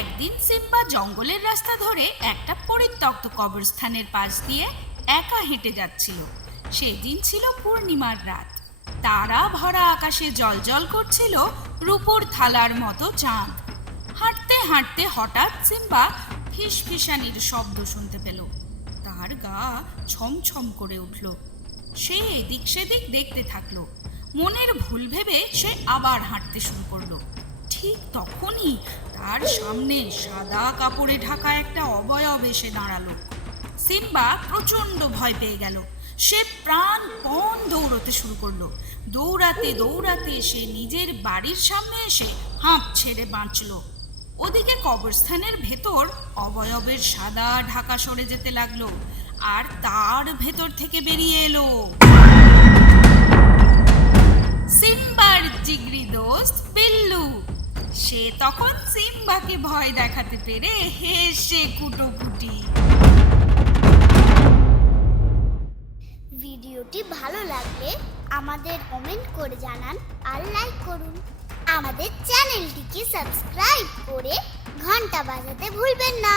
একদিন সিম্বা জঙ্গলের রাস্তা ধরে একটা পরিত্যক্ত কবরস্থানের পাশ দিয়ে একা হেঁটে যাচ্ছিল। সেদিন ছিল পূর্ণিমার রাত। তারা ভরা আকাশে জ্বলজ্বল করছিল রূপোর থালার মতো চাঁদ। হাঁটতে হাঁটতে হঠাৎ সিম্বা ফিসফিসানির শব্দ শুনতে পেল। তার গা ছমছম করে উঠল। সে এদিক সেদিক দেখতে থাকলো। মনের ভুল ভেবে সে আবার হাঁটতে শুরু করলো। ঠিক তখনই তার সামনে সাদা কাপড়ে ঢাকা একটা অবয়ব এসে দাঁড়ালো। সিম্বা প্রচন্ড ভয় পেয়ে গেল। সে প্রাণপণ দৌড়তে শুরু করলো। দৌড়াতে দৌড়াতে সে নিজের বাড়ির সামনে এসে হাঁপ ছেড়ে বাঁচল। ওদিকে কবরস্থানের ভেতর অবয়বের সাদা ঢাকা সরে যেতে লাগলো, আর তার ভেতর থেকে বেরিয়ে এলো সিম্বার জিগরি দোস্ত বিল্লু। সে তখন সিম্বাকে ভয় দেখাতে পেরে হেসে কুটোকুটি। ভিডিওটি ভালো লাগলে আমাদের কমেন্ট করে জানান আর লাইক করুন। আমাদের চ্যানেলটিকে সাবস্ক্রাইব করে ঘন্টা বাজাতে ভুলবেন না।